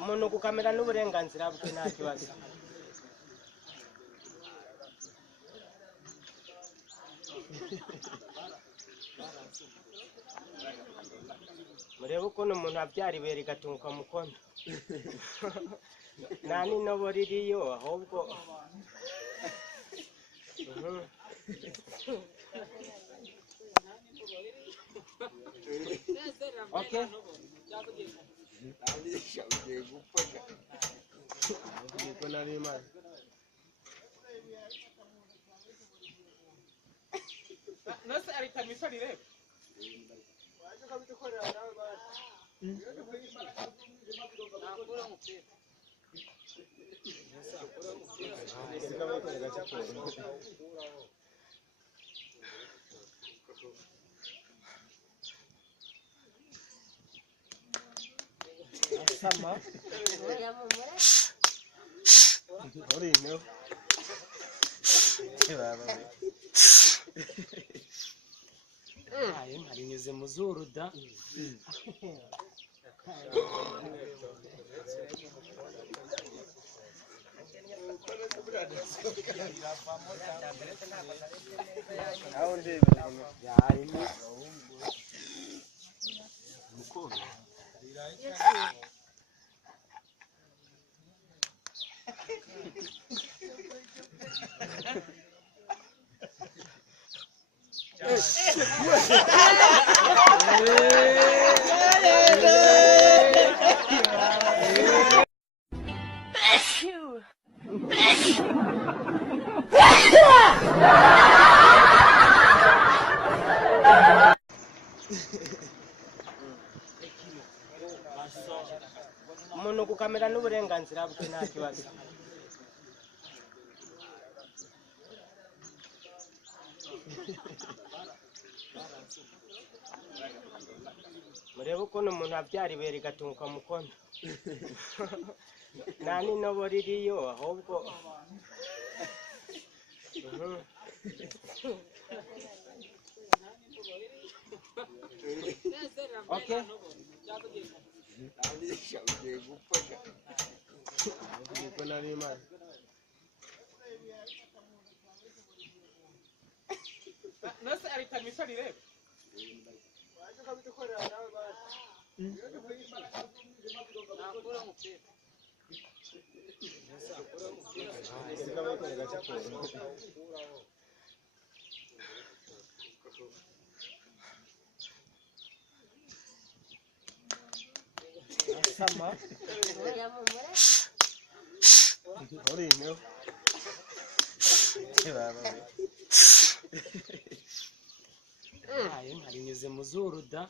umuntu gukamera n'uburenganzira bwe nta kibazo. Murebe ukuntu umuntu abyara ibuye rigatunguka mu kondo. Nta n'inobo ririyo ahubwo okay. Nasa alikamisa lile. Sama. Ori no. Ayo marinyuze mu zuru da. Umuntu gukamera n'uburenganzira bwe nta kibazo. Murebe ukuntu umuntu abyara ibuye rigatunguka mu kondo. Nta n'inobo ririyo ahubwo okay. Nasa alikamisa lile. Sama. Ori no. Ayo marinyuze mu zuru da.